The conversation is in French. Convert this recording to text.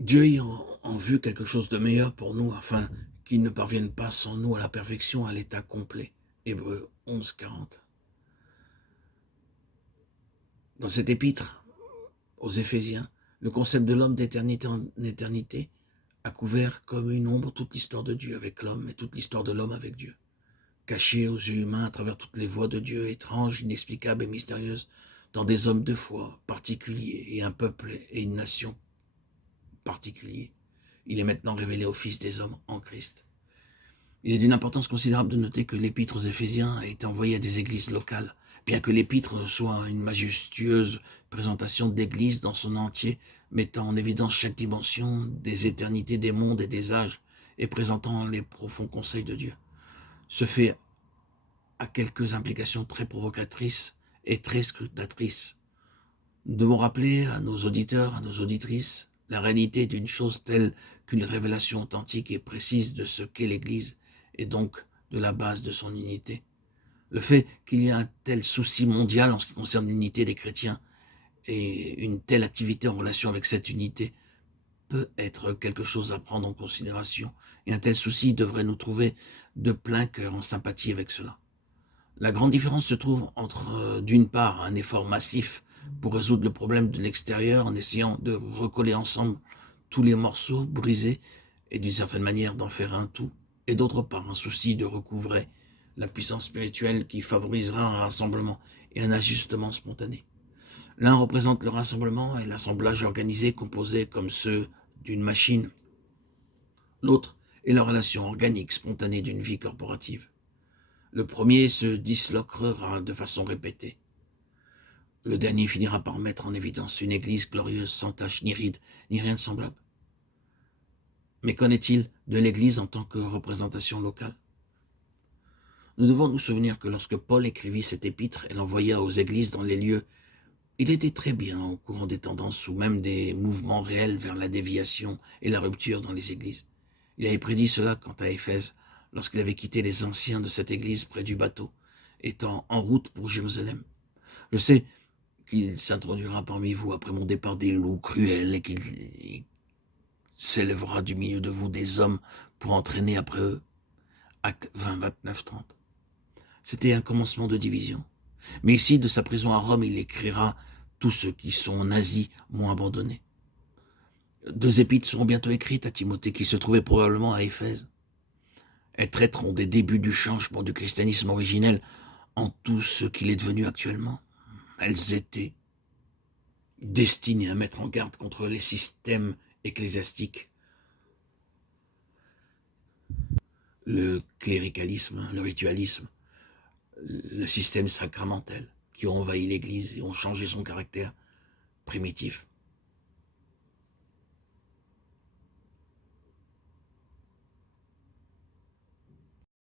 Dieu ayant en vue quelque chose de meilleur pour nous, afin qu'il ne parvienne pas sans nous à la perfection, à l'état complet. Hébreux 11, 40. Dans cette épître aux Éphésiens, le concept de l'homme d'éternité en éternité a couvert comme une ombre toute l'histoire de Dieu avec l'homme et toute l'histoire de l'homme avec Dieu. Caché aux yeux humains à travers toutes les voies de Dieu, étranges, inexplicables et mystérieuses, dans des hommes de foi particuliers et un peuple et une nation particuliers. Il est maintenant révélé au Fils des hommes en Christ. Il est d'une importance considérable de noter que l'épître aux Éphésiens a été envoyé à des églises locales. Bien que l'épître soit une majestueuse présentation d'église dans son entier, mettant en évidence chaque dimension des éternités, des mondes et des âges, et présentant les profonds conseils de Dieu, ce fait a quelques implications très provocatrices et très scrutatrices. Nous devons rappeler à nos auditeurs, à nos auditrices, la réalité d'une chose telle qu'une révélation authentique et précise de ce qu'est l'Église et donc de la base de son unité. Le fait qu'il y ait un tel souci mondial en ce qui concerne l'unité des chrétiens et une telle activité en relation avec cette unité peut être quelque chose à prendre en considération, et un tel souci devrait nous trouver de plein cœur en sympathie avec cela. La grande différence se trouve entre, d'une part, un effort massif pour résoudre le problème de l'extérieur en essayant de recoller ensemble tous les morceaux brisés et d'une certaine manière d'en faire un tout, et d'autre part, un souci de recouvrer la puissance spirituelle qui favorisera un rassemblement et un ajustement spontané. L'un représente le rassemblement et l'assemblage organisé composé comme ceux d'une machine. L'autre est la relation organique spontanée d'une vie corporative. Le premier se disloquera de façon répétée. Le dernier finira par mettre en évidence une église glorieuse, sans tache, ni ride, ni rien de semblable. Mais qu'en est-il de l'église en tant que représentation locale? Nous devons nous souvenir que lorsque Paul écrivit cette épître et l'envoya aux églises dans les lieux, il était très bien au courant des tendances ou même des mouvements réels vers la déviation et la rupture dans les églises. Il avait prédit cela quant à Éphèse, lorsqu'il avait quitté les anciens de cette église près du bateau, étant en route pour Jérusalem. Je sais qu'il s'introduira parmi vous après mon départ des loups cruels et qu'il s'élèvera du milieu de vous des hommes pour entraîner après eux. Actes 20, 29, 30. C'était un commencement de division. Mais ici, de sa prison à Rome, il écrira « Tous ceux qui sont en Asie m'ont abandonné ». 2 épîtres seront bientôt écrites à Timothée, qui se trouvait probablement à Éphèse. Elles traiteront des débuts du changement du christianisme originel en tout ce qu'il est devenu actuellement. Elles étaient destinées à mettre en garde contre les systèmes ecclésiastiques, le cléricalisme, le ritualisme, le système sacramentel qui ont envahi l'Église et ont changé son caractère primitif.